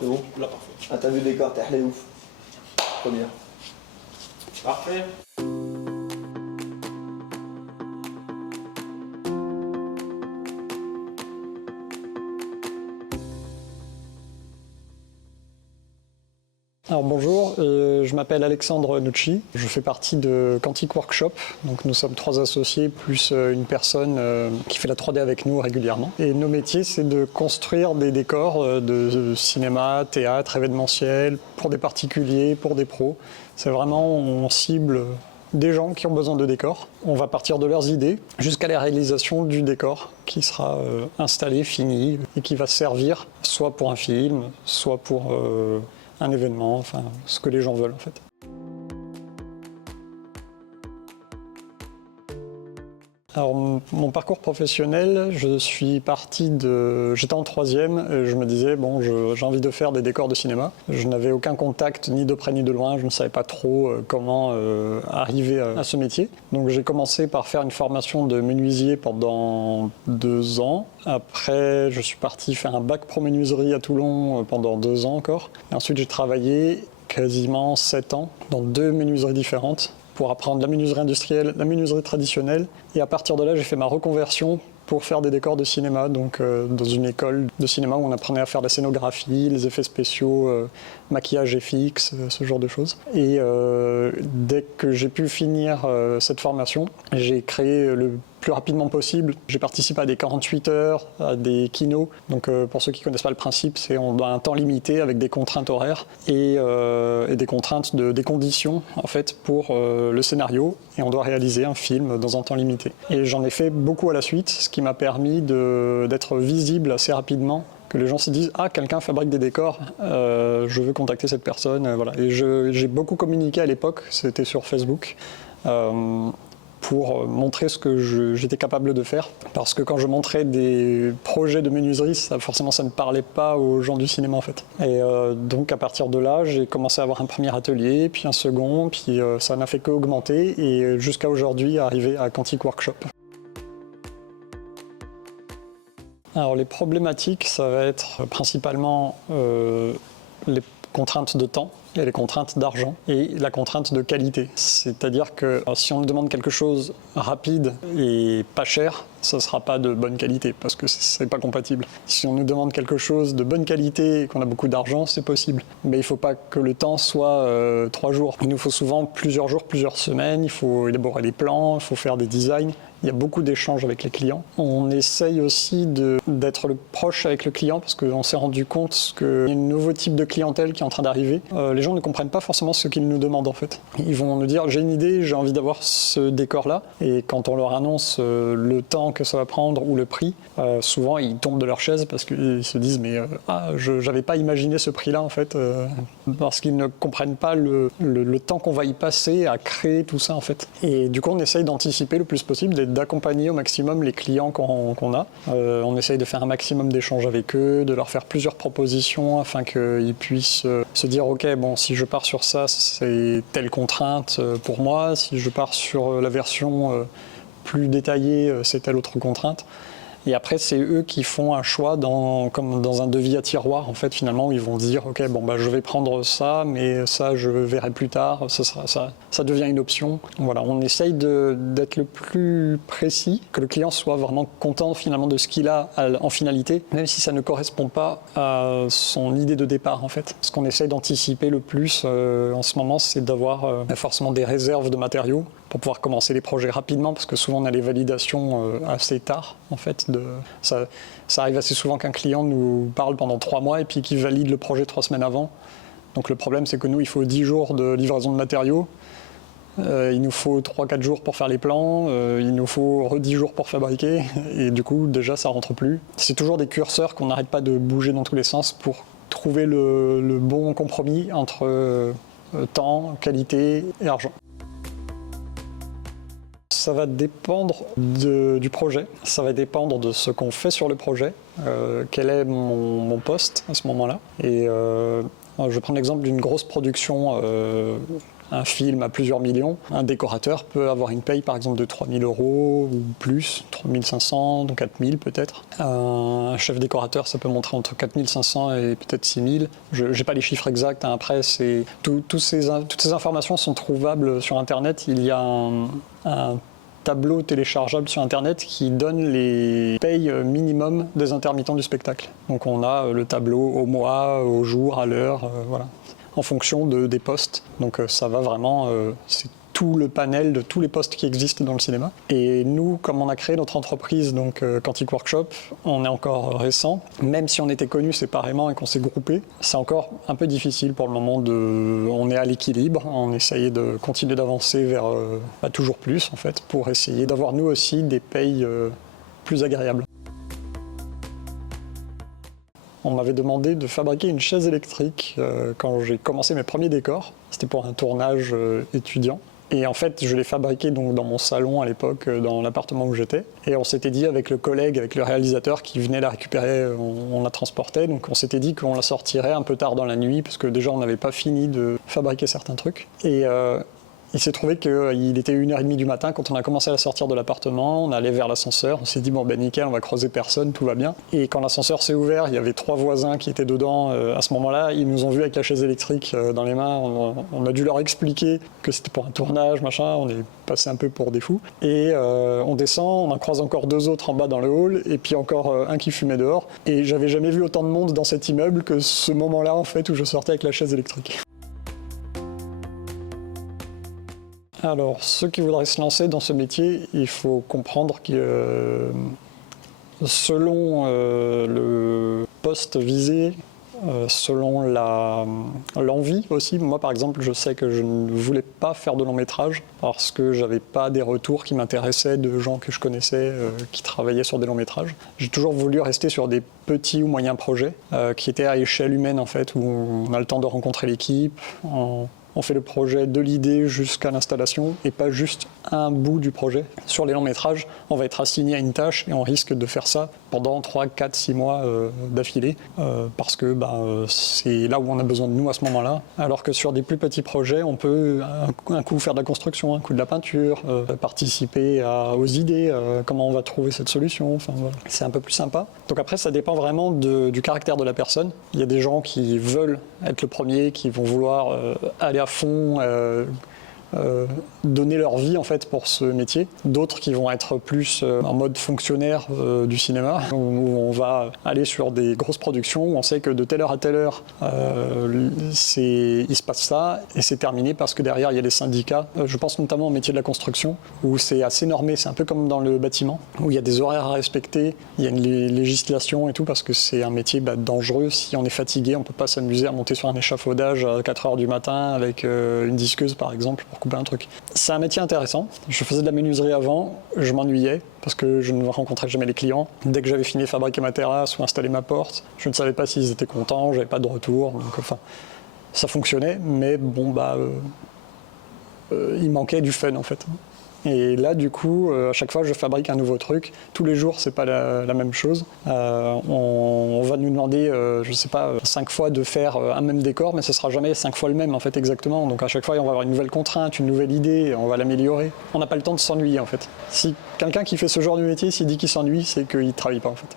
C'est bon? Là, parfait. Ah, t'as vu le décor, t'es allé ouf. Première. Parfait. Alors bonjour, je m'appelle Alexandre Nucci, je fais partie de Quantic Workshop. Donc nous sommes 3 associés plus une personne qui fait la 3D avec nous régulièrement. Et nos métiers, c'est de construire des décors de cinéma, théâtre, événementiel, pour des particuliers, pour des pros. C'est vraiment, on cible des gens qui ont besoin de décors. On va partir de leurs idées jusqu'à la réalisation du décor qui sera installé, fini et qui va servir soit pour un film, soit pour un événement, enfin ce que les gens veulent en fait. Alors mon parcours professionnel, j'étais en 3e, je me disais bon j'ai envie de faire des décors de cinéma. Je n'avais aucun contact ni de près ni de loin, je ne savais pas trop comment arriver à ce métier. Donc j'ai commencé par faire une formation de menuisier pendant 2 ans. Après je suis parti faire un bac pro menuiserie à Toulon pendant 2 ans encore. Et ensuite j'ai travaillé quasiment 7 ans dans 2 menuiseries différentes, pour apprendre la menuiserie industrielle, la menuiserie traditionnelle. Et à partir de là, j'ai fait ma reconversion pour faire des décors de cinéma, donc dans une école de cinéma où on apprenait à faire la scénographie, les effets spéciaux, maquillage FX, ce genre de choses. Et dès que j'ai pu finir cette formation, j'ai créé le plus rapidement possible. J'ai participé à des 48 heures, à des kinos. Donc pour ceux qui ne connaissent pas le principe, c'est on a un temps limité avec des contraintes horaires et des contraintes des conditions en fait pour le scénario, et on doit réaliser un film dans un temps limité. Et j'en ai fait beaucoup à la suite, ce qui m'a permis d'être visible assez rapidement, que les gens se disent « Ah, quelqu'un fabrique des décors, je veux contacter cette personne. » Voilà. Et j'ai beaucoup communiqué à l'époque, c'était sur Facebook, pour montrer ce que j'étais capable de faire. Parce que quand je montrais des projets de menuiserie, forcément ça ne parlait pas aux gens du cinéma en fait. Et donc à partir de là, j'ai commencé à avoir un premier atelier, puis un second, puis ça n'a fait qu'augmenter, et jusqu'à aujourd'hui arriver à Quantic Workshop. Alors les problématiques, ça va être principalement les contraintes de temps et les contraintes d'argent et la contrainte de qualité. C'est-à-dire que si on nous demande quelque chose rapide et pas cher, ça ne sera pas de bonne qualité parce que ce n'est pas compatible. Si on nous demande quelque chose de bonne qualité et qu'on a beaucoup d'argent, c'est possible. Mais il ne faut pas que le temps soit 3 jours. Il nous faut souvent plusieurs jours, plusieurs semaines, il faut élaborer les plans, il faut faire des designs. Il y a beaucoup d'échanges avec les clients. On essaye aussi d'être proche avec le client parce qu'on s'est rendu compte qu'il y a un nouveau type de clientèle qui est en train d'arriver. Les gens ne comprennent pas forcément ce qu'ils nous demandent en fait. Ils vont nous dire « j'ai une idée, j'ai envie d'avoir ce décor-là » et quand on leur annonce le temps que ça va prendre ou le prix, souvent ils tombent de leur chaise parce qu'ils se disent « mais je n'avais pas imaginé ce prix-là en fait » parce qu'ils ne comprennent pas le temps qu'on va y passer à créer tout ça en fait. Et du coup on essaye d'anticiper le plus possible, d'accompagner au maximum les clients qu'on a. On essaye de faire un maximum d'échanges avec eux, de leur faire plusieurs propositions afin qu'ils puissent se dire ok, bon, si je pars sur ça, c'est telle contrainte pour moi, si je pars sur la version plus détaillée, c'est telle autre contrainte. Et après, c'est eux qui font un choix comme dans un devis à tiroir, en fait, finalement, où ils vont dire, OK, bon, bah, je vais prendre ça, mais ça, je verrai plus tard, ça devient une option. Voilà, on essaye d'être le plus précis, que le client soit vraiment content, finalement, de ce qu'il a en finalité, même si ça ne correspond pas à son idée de départ, en fait. Ce qu'on essaye d'anticiper le plus en ce moment, c'est d'avoir forcément des réserves de matériaux pour pouvoir commencer les projets rapidement, parce que souvent on a les validations assez tard, en fait. Ça arrive assez souvent qu'un client nous parle pendant 3 mois et puis qu'il valide le projet 3 semaines avant. Donc le problème, c'est que nous, il faut 10 jours de livraison de matériaux, il nous faut 3-4 jours pour faire les plans, il nous faut 10 jours pour fabriquer, et du coup, déjà, ça rentre plus. C'est toujours des curseurs qu'on n'arrête pas de bouger dans tous les sens pour trouver le bon compromis entre temps, qualité et argent. Ça va dépendre du projet, ça va dépendre de ce qu'on fait sur le projet, quel est mon poste à ce moment-là. Et je vais prendre l'exemple d'une grosse production un film à plusieurs millions, un décorateur peut avoir une paye par exemple de 3 000 € ou plus, 3 500, 4 000 peut-être. Un chef décorateur, ça peut monter entre 4 500 et peut-être 6 000. Je n'ai pas les chiffres exacts, hein. Après, toutes ces informations sont trouvables sur Internet. Il y a un tableau téléchargeable sur Internet qui donne les payes minimum des intermittents du spectacle. Donc on a le tableau au mois, au jour, à l'heure, voilà, en fonction des postes. Donc ça va vraiment, c'est tout le panel de tous les postes qui existent dans le cinéma. Et nous, comme on a créé notre entreprise, donc Quantic Workshop, on est encore récent. Même si on était connus séparément et qu'on s'est groupé, c'est encore un peu difficile pour le moment. On est à l'équilibre, on essaye de continuer d'avancer vers toujours plus en fait, pour essayer d'avoir nous aussi des payes plus agréables. On m'avait demandé de fabriquer une chaise électrique quand j'ai commencé mes premiers décors. C'était pour un tournage étudiant. Et en fait, je l'ai fabriqué donc dans mon salon à l'époque, dans l'appartement où j'étais. Et on s'était dit avec le collègue, avec le réalisateur qui venait la récupérer, on la transportait. Donc on s'était dit qu'on la sortirait un peu tard dans la nuit, parce que déjà on n'avait pas fini de fabriquer certains trucs. Et il s'est trouvé qu'il était 1h30 du matin quand on a commencé à sortir de l'appartement. On allait vers l'ascenseur, on s'est dit bon ben nickel, on va croiser personne, tout va bien. Et quand l'ascenseur s'est ouvert, il y avait 3 voisins qui étaient dedans à ce moment-là. Ils nous ont vus avec la chaise électrique dans les mains. On a dû leur expliquer que c'était pour un tournage, machin. On est passé un peu pour des fous. Et on descend, on en croise encore 2 autres en bas dans le hall, et puis encore un qui fumait dehors. Et j'avais jamais vu autant de monde dans cet immeuble que ce moment-là en fait où je sortais avec la chaise électrique. Alors, ceux qui voudraient se lancer dans ce métier, il faut comprendre que selon le poste visé, selon l'envie aussi, moi par exemple, je sais que je ne voulais pas faire de long métrage parce que j'avais pas des retours qui m'intéressaient de gens que je connaissais qui travaillaient sur des longs métrages. J'ai toujours voulu rester sur des petits ou moyens projets qui étaient à échelle humaine en fait, où on a le temps de rencontrer l'équipe. On fait le projet de l'idée jusqu'à l'installation et pas juste un bout du projet. Sur les longs métrages, on va être assigné à une tâche et on risque de faire ça pendant 3, 4, 6 mois d'affilée parce que c'est là où on a besoin de nous à ce moment-là. Alors que sur des plus petits projets, on peut un coup faire de la construction, un coup de la peinture, participer aux idées, comment on va trouver cette solution. Enfin, voilà. C'est un peu plus sympa. Donc après, ça dépend vraiment du caractère de la personne. Il y a des gens qui veulent être le premier, qui vont vouloir aller à fond, donner leur vie en fait pour ce métier. D'autres qui vont être plus en mode fonctionnaire du cinéma, où on va aller sur des grosses productions où on sait que de telle heure à telle heure il se passe ça et c'est terminé parce que derrière il y a les syndicats. Je pense notamment au métier de la construction où c'est assez normé, c'est un peu comme dans le bâtiment où il y a des horaires à respecter, il y a une législation et tout parce que c'est un métier dangereux. Si on est fatigué, on peut pas s'amuser à monter sur un échafaudage à 4h du matin avec une disqueuse par exemple pour couper un truc. C'est un métier intéressant. Je faisais de la menuiserie avant, je m'ennuyais parce que je ne rencontrais jamais les clients. Dès que j'avais fini de fabriquer ma terrasse ou installer ma porte, je ne savais pas s'ils étaient contents, j'avais pas de retour. Donc, enfin, ça fonctionnait, mais bon, il manquait du fun en fait. Et là, du coup, à chaque fois, je fabrique un nouveau truc. Tous les jours, c'est pas la même chose. On va nous demander, je sais pas, 5 fois de faire un même décor, mais ce sera jamais 5 fois le même, en fait, exactement. Donc à chaque fois, on va avoir une nouvelle contrainte, une nouvelle idée, et on va l'améliorer. On n'a pas le temps de s'ennuyer, en fait. Si quelqu'un qui fait ce genre de métier, s'il dit qu'il s'ennuie, c'est qu'il travaille pas, en fait.